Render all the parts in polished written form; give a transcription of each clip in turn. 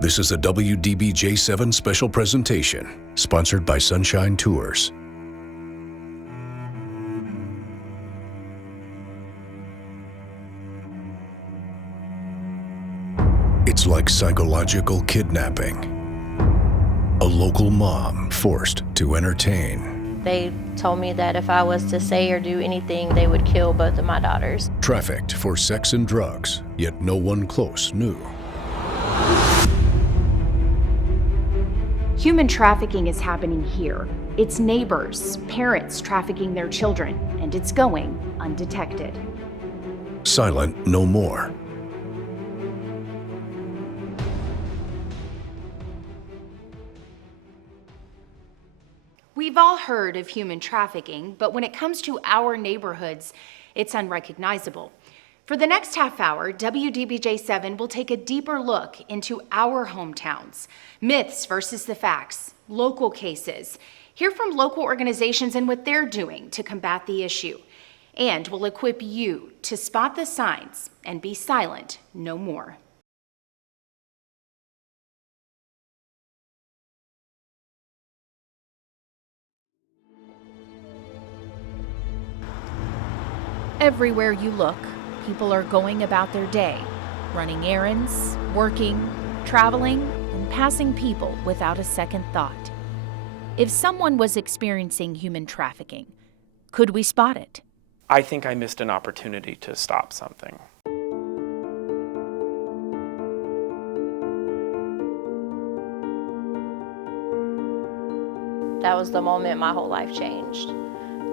This is a WDBJ7 special presentation, sponsored by Sunshine Tours. It's like psychological kidnapping. A local mom forced to entertain. They told me that if I was to say or do anything, they would kill both of my daughters. Trafficked for sex and drugs, yet no one close knew. Human trafficking is happening here. It's neighbors, parents trafficking their children, and it's going undetected. Silent no more. We've all heard of human trafficking, but when it comes to our neighborhoods, it's unrecognizable. For the next half hour, WDBJ7 will take a deeper look into our hometowns, myths versus the facts, local cases, hear from local organizations and what they're doing to combat the issue, and will equip you to spot the signs and be silent no more. Everywhere you look, people are going about their day, running errands, working, traveling, and passing people without a second thought. If someone was experiencing human trafficking, could we spot it? I think I missed an opportunity to stop something. That was the moment my whole life changed.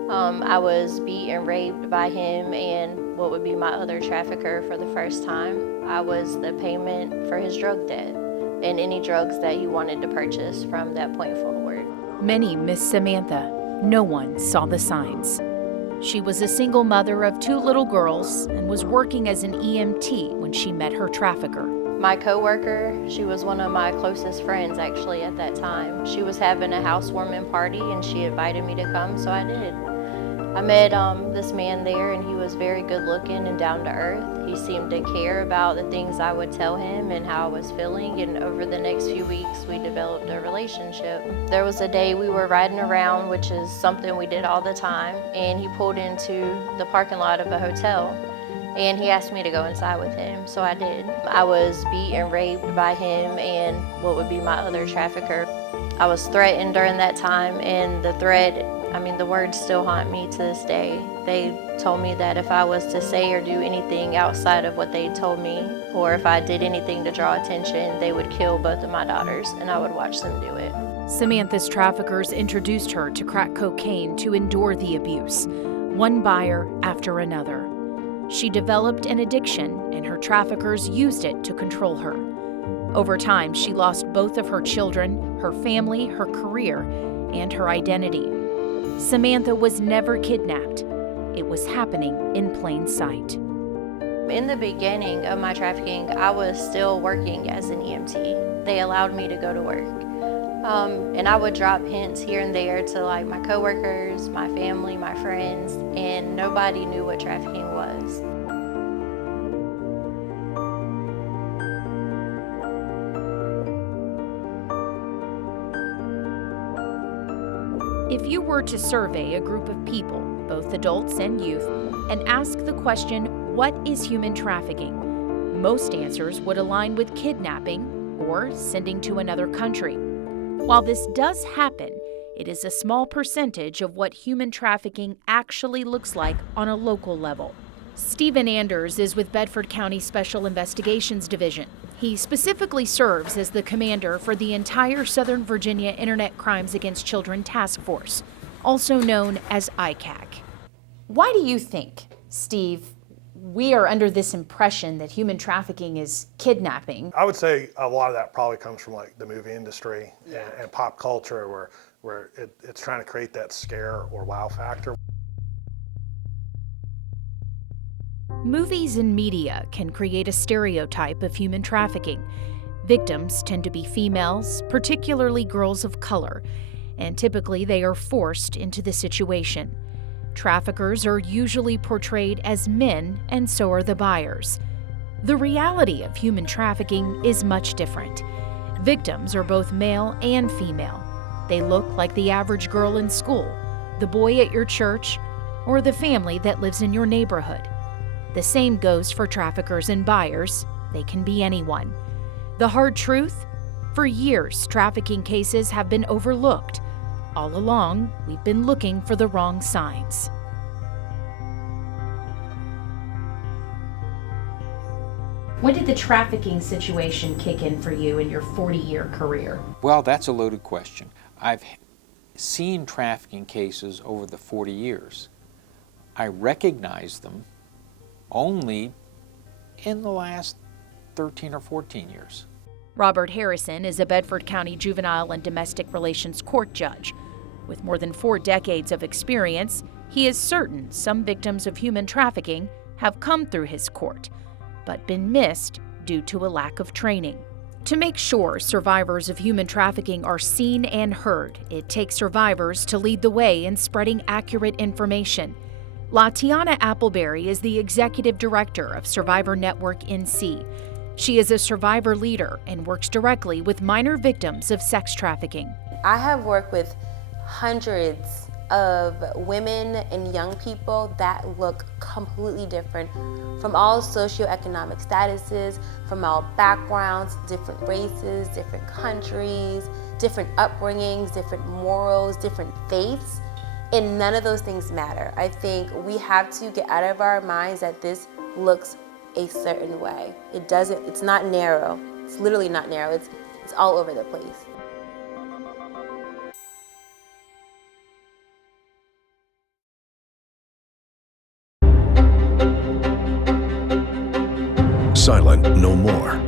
I was beat and raped by him and what would be my other trafficker for the first time. I was the payment for his drug debt and any drugs that he wanted to purchase from that point forward. Many miss Samantha. No one saw the signs. She was a single mother of 2 little girls and was working as an EMT when she met her trafficker. My coworker, she was one of my closest friends actually at that time. She was having a housewarming party and she invited me to come, so I did. I met this man there and he was very good looking and down to earth. He seemed to care about the things I would tell him and how I was feeling, and over the next few weeks we developed a relationship. There was a day we were riding around, which is something we did all the time, and he pulled into the parking lot of a hotel and he asked me to go inside with him, so I did. I was beat and raped by him and what would be my other trafficker. I was threatened during that time, and the threat, the words still haunt me to this day. They told me that if I was to say or do anything outside of what they told me, or if I did anything to draw attention, they would kill both of my daughters and I would watch them do it. Samantha's traffickers introduced her to crack cocaine to endure the abuse, one buyer after another. She developed an addiction and her traffickers used it to control her. Over time, she lost both of her children, her family, her career, and her identity. Samantha was never kidnapped. It was happening in plain sight. In the beginning of my trafficking, I was still working as an EMT. They allowed me to go to work. And I would drop hints here and there to my coworkers, my family, my friends, and nobody knew what trafficking was. If you were to survey a group of people, both adults and youth, and ask the question, what is human trafficking? Most answers would align with kidnapping or sending to another country. While this does happen, it is a small percentage of what human trafficking actually looks like on a local level. Stephen Anders is with Bedford County Special Investigations Division. He specifically serves as the commander for the entire Southern Virginia Internet Crimes Against Children Task Force, also known as ICAC. Why do you think, Steve, we are under this impression that human trafficking is kidnapping? I would say a lot of that probably comes from the movie industry and pop culture where it's trying to create that scare or wow factor. Movies and media can create a stereotype of human trafficking. Victims tend to be females, particularly girls of color, and typically they are forced into the situation. Traffickers are usually portrayed as men, and so are the buyers. The reality of human trafficking is much different. Victims are both male and female. They look like the average girl in school, the boy at your church, or the family that lives in your neighborhood. The same goes for traffickers and buyers. They can be anyone. The hard truth? For years, trafficking cases have been overlooked. All along, we've been looking for the wrong signs. When did the trafficking situation kick in for you in your 40-year career? Well, that's a loaded question. I've seen trafficking cases over the 40 years. I recognize them only in the last 13 or 14 years. Robert Harrison is a Bedford County Juvenile and Domestic Relations Court judge. With more than 4 decades of experience, he is certain some victims of human trafficking have come through his court, but been missed due to a lack of training. To make sure survivors of human trafficking are seen and heard, it takes survivors to lead the way in spreading accurate information. Latiana Appleberry is the executive director of Survivor Network NC. She is a survivor leader and works directly with minor victims of sex trafficking. I have worked with hundreds of women and young people that look completely different from all socioeconomic statuses, from all backgrounds, different races, different countries, different upbringings, different morals, different faiths, and none of those things matter. I think we have to get out of our minds that this looks a certain way. It's not narrow. It's literally not narrow. It's all over the place. Silent no more.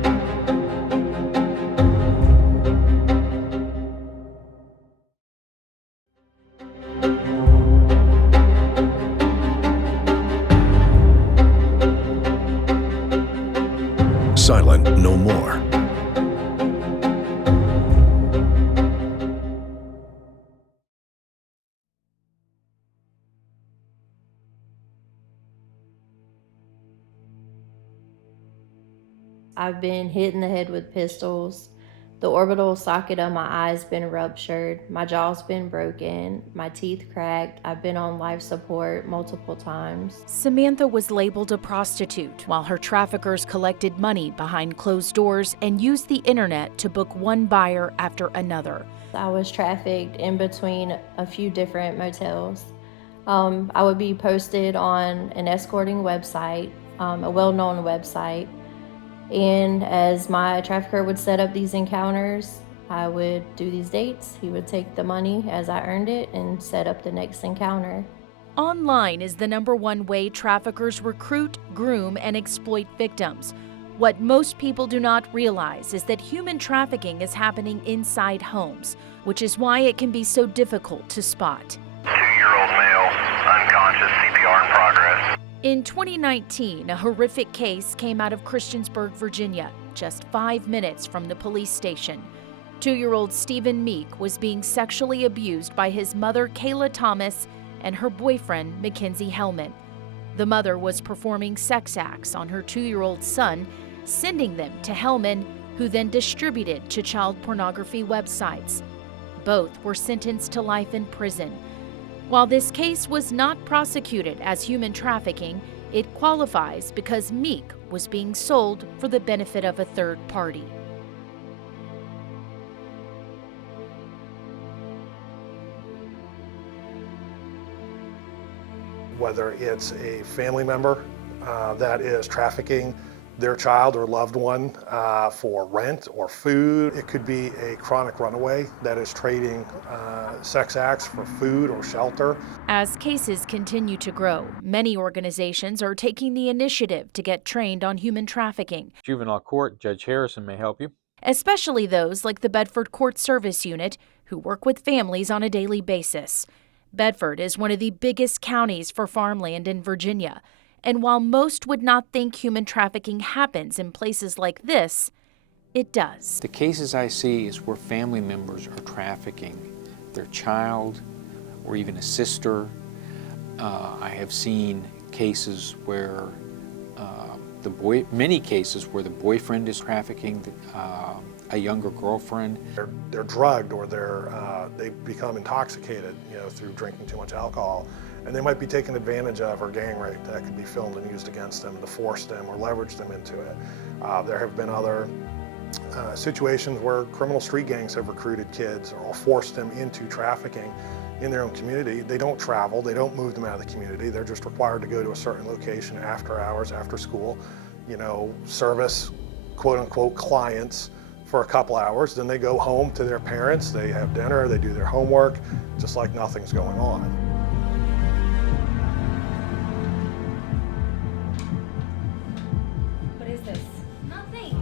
Silent no more. I've been hit in the head with pistols. The orbital socket of my eye's been ruptured. My jaw's been broken. My teeth cracked. I've been on life support multiple times. Samantha was labeled a prostitute while her traffickers collected money behind closed doors and used the internet to book one buyer after another. I was trafficked in between a few different motels. I would be posted on an escorting website, a well-known website. And as my trafficker would set up these encounters, I would do these dates. He would take the money as I earned it and set up the next encounter. Online is the #1 way traffickers recruit, groom, and exploit victims. What most people do not realize is that human trafficking is happening inside homes, which is why it can be so difficult to spot. 2-year-old male, unconscious, CPR in progress. In 2019, a horrific case came out of Christiansburg, Virginia, just 5 minutes from the police station. 2-year-old Stephen Meek was being sexually abused by his mother, Kayla Thomas, and her boyfriend, Mackenzie Hellman. The mother was performing sex acts on her 2-year-old son, sending them to Hellman, who then distributed to child pornography websites. Both were sentenced to life in prison. While this case was not prosecuted as human trafficking, it qualifies because Meek was being sold for the benefit of a third party. Whether it's a family member that is trafficking their child or loved one for rent or food. It could be a chronic runaway that is trading sex acts for food or shelter. As cases continue to grow, many organizations are taking the initiative to get trained on human trafficking. Juvenile Court, Judge Harrison may help you. Especially those like the Bedford Court Service Unit, who work with families on a daily basis. Bedford is one of the biggest counties for farmland in Virginia. And while most would not think human trafficking happens in places like this, it does. The cases I see is where family members are trafficking their child or even a sister. I have seen cases where many cases where the boyfriend is trafficking a younger girlfriend. They're drugged, or they become intoxicated, through drinking too much alcohol, and they might be taken advantage of or gang raped. That could be filmed and used against them to force them or leverage them into it. There have been other situations where criminal street gangs have recruited kids or forced them into trafficking in their own community. They don't travel, they don't move them out of the community. They're just required to go to a certain location after hours, after school, service quote unquote clients for a couple hours. Then they go home to their parents, they have dinner, they do their homework, just like nothing's going on. What is this? Nothing.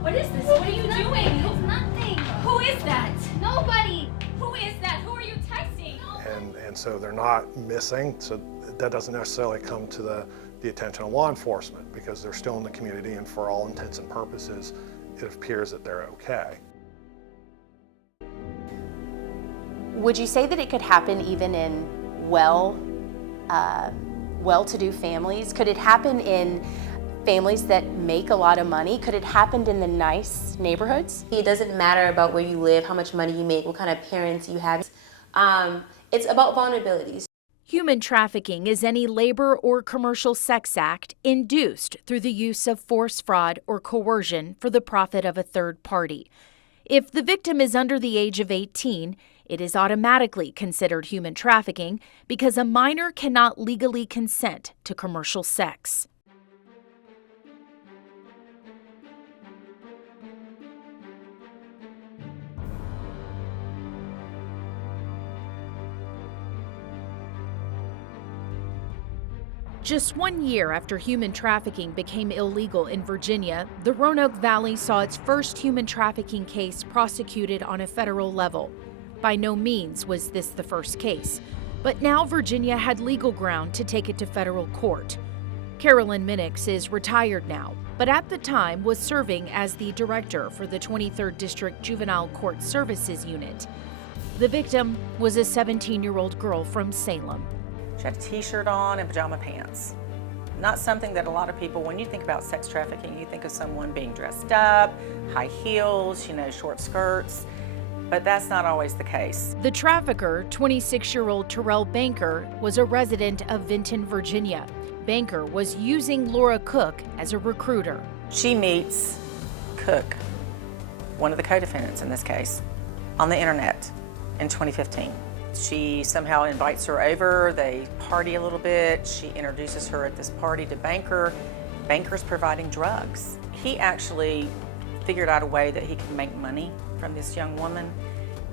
What is this? What are you doing? It's nothing. Who is that? Nobody. Who is that? Who are you texting? And so they're not missing, so that doesn't necessarily come to the attention of law enforcement, because they're still in the community, and for all intents and purposes, it appears that they're okay. Would you say that it could happen even in well-to-do families? Could it happen in families that make a lot of money? Could it happen in the nice neighborhoods? It doesn't matter about where you live, how much money you make, what kind of parents you have. It's about vulnerabilities. Human trafficking is any labor or commercial sex act induced through the use of force, fraud, or coercion for the profit of a third party. If the victim is under the age of 18, it is automatically considered human trafficking because a minor cannot legally consent to commercial sex. Just 1 year after human trafficking became illegal in Virginia, the Roanoke Valley saw its first human trafficking case prosecuted on a federal level. By no means was this the first case, but now Virginia had legal ground to take it to federal court. Carolyn Minix is retired now, but at the time was serving as the director for the 23rd District Juvenile Court Services Unit. The victim was a 17-year-old girl from Salem. She had a t-shirt on and pajama pants. Not something that a lot of people, when you think about sex trafficking, you think of someone being dressed up, high heels, short skirts, but that's not always the case. The trafficker, 26-year-old Terrell Banker, was a resident of Vinton, Virginia. Banker was using Laura Cook as a recruiter. She meets Cook, one of the co-defendants in this case, on the internet in 2015. She somehow invites her over, they party a little bit, she introduces her at this party to Banker. Banker's providing drugs. He actually figured out a way that he could make money from this young woman,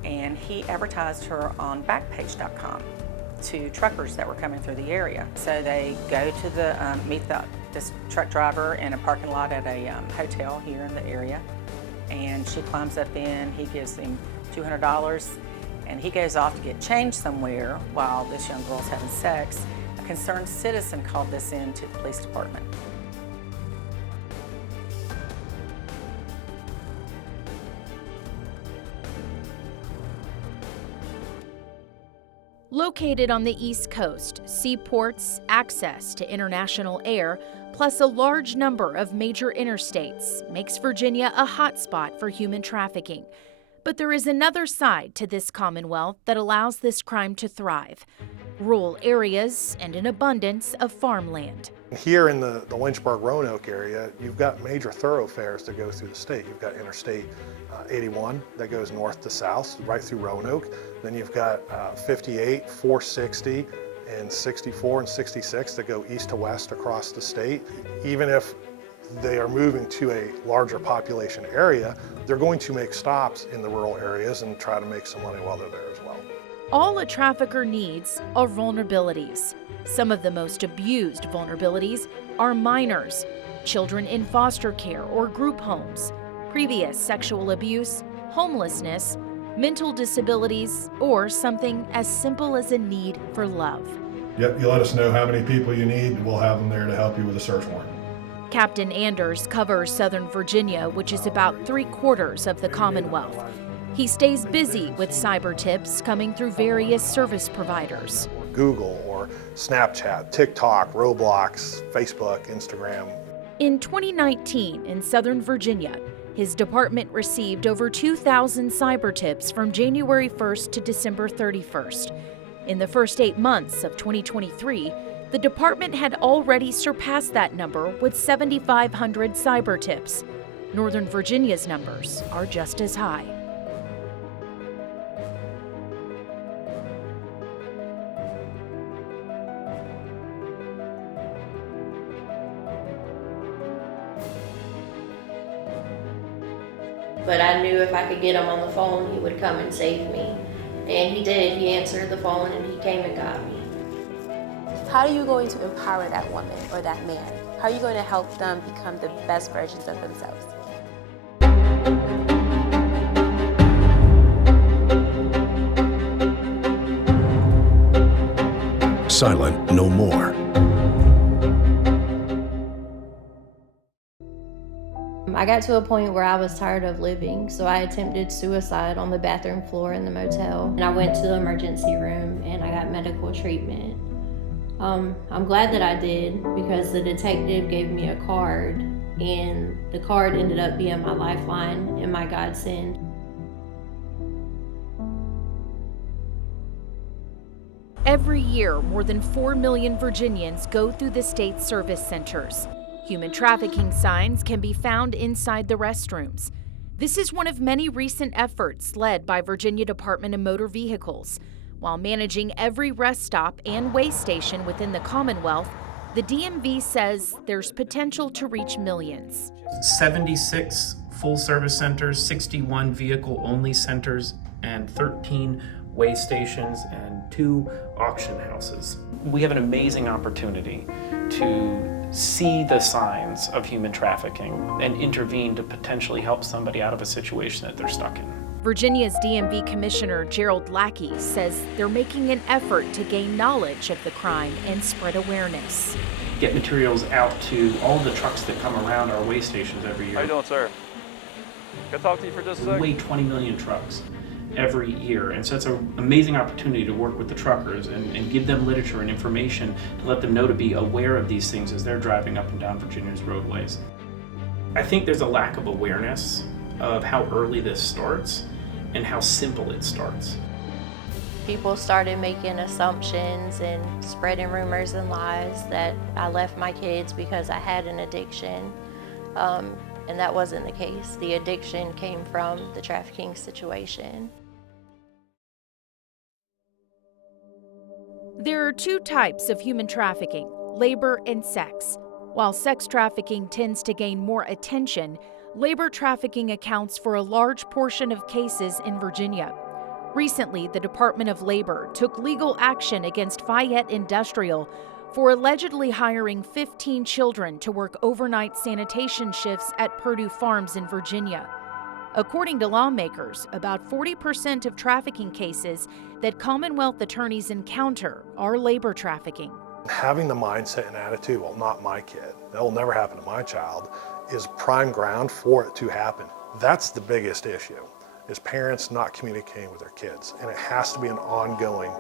and he advertised her on Backpage.com to truckers that were coming through the area. So they go to meet this truck driver in a parking lot at a hotel here in the area, and she climbs up in, he gives him $200, and he goes off to get change somewhere while this young girl's having sex. A concerned citizen called this in to the police department. Located on the East Coast, seaports, access to international air, plus a large number of major interstates makes Virginia a hotspot for human trafficking. But there is another side to this Commonwealth that allows this crime to thrive: rural areas and an abundance of farmland. Here in the Lynchburg-Roanoke area, you've got major thoroughfares that go through the state. You've got Interstate 81 that goes north to south, right through Roanoke. Then you've got 58, 460, and 64 and 66 that go east to west across the state. Even if they are moving to a larger population area, they're going to make stops in the rural areas and try to make some money while they're there as well. All a trafficker needs are vulnerabilities. Some of the most abused vulnerabilities are minors, children in foster care or group homes, previous sexual abuse, homelessness, mental disabilities, or something as simple as a need for love. Yep, you let us know how many people you need, we'll have them there to help you with a search warrant. Captain Anders covers Southern Virginia, which is about 3/4 of the Commonwealth. He stays busy with cyber tips coming through various service providers. Google or Snapchat, TikTok, Roblox, Facebook, Instagram. In 2019, in Southern Virginia, his department received over 2,000 cyber tips from January 1st to December 31st. In the first 8 months of 2023, the department had already surpassed that number with 7,500 cyber tips. Northern Virginia's numbers are just as high. But I knew if I could get him on the phone, he would come and save me. And he did. He answered the phone and he came and got me. How are you going to empower that woman or that man? How are you going to help them become the best versions of themselves? Silent no more. I got to a point where I was tired of living, so I attempted suicide on the bathroom floor in the motel. And I went to the emergency room and I got medical treatment. I'm glad that I did, because the detective gave me a card, and the card ended up being my lifeline and my godsend. Every year, more than 4 million Virginians go through the state's service centers. Human trafficking signs can be found inside the restrooms. This is one of many recent efforts led by Virginia Department of Motor Vehicles. While managing every rest stop and weigh station within the Commonwealth, the DMV says there's potential to reach millions. 76 full-service centers, 61 vehicle-only centers, and 13 weigh stations and 2 auction houses. We have an amazing opportunity to see the signs of human trafficking and intervene to potentially help somebody out of a situation that they're stuck in. Virginia's DMV Commissioner Gerald Lackey says they're making an effort to gain knowledge of the crime and spread awareness. Get materials out to all the trucks that come around our weigh stations every year. How you doing, sir? Can I talk to you for just a We second? weigh 20 million trucks every year, and so it's an amazing opportunity to work with the truckers and give them literature and information to let them know to be aware of these things as they're driving up and down Virginia's roadways. I think there's a lack of awareness of how early this starts and how simple it starts. People started making assumptions and spreading rumors and lies that I left my kids because I had an addiction. And that wasn't the case. The addiction came from the trafficking situation. There are 2 types of human trafficking: labor and sex. While sex trafficking tends to gain more attention, labor trafficking accounts for a large portion of cases in Virginia. Recently, the Department of Labor took legal action against Fayette Industrial for allegedly hiring 15 children to work overnight sanitation shifts at Purdue Farms in Virginia. According to lawmakers, about 40% of trafficking cases that Commonwealth attorneys encounter are labor trafficking. Having the mindset and attitude, well, not my kid, that will never happen to my child, is prime ground for it to happen. That's the biggest issue, is parents not communicating with their kids, and it has to be an ongoing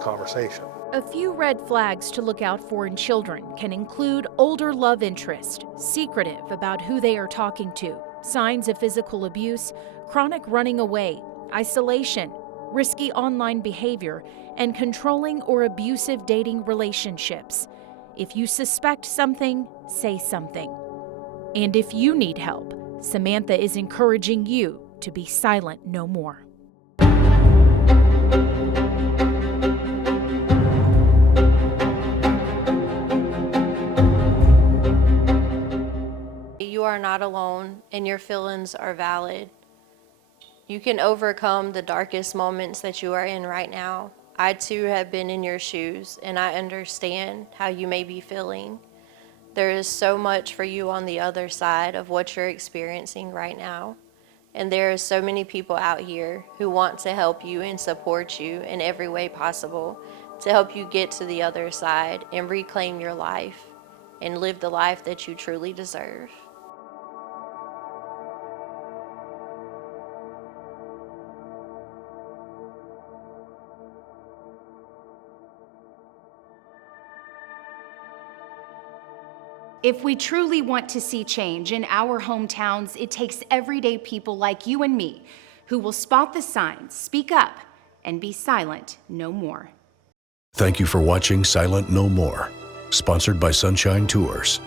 conversation. A few red flags to look out for in children can include older love interest, secretive about who they are talking to, signs of physical abuse, chronic running away, isolation, risky online behavior, and controlling or abusive dating relationships. If you suspect something, say something. And if you need help, Samantha is encouraging you to be silent no more. You are not alone, and your feelings are valid. You can overcome the darkest moments that you are in right now. I too have been in your shoes, and I understand how you may be feeling. There is so much for you on the other side of what you're experiencing right now. And there are so many people out here who want to help you and support you in every way possible to help you get to the other side and reclaim your life and live the life that you truly deserve. If we truly want to see change in our hometowns, it takes everyday people like you and me who will spot the signs, speak up, and be silent no more. Thank you for watching Silent No More, sponsored by Sunshine Tours.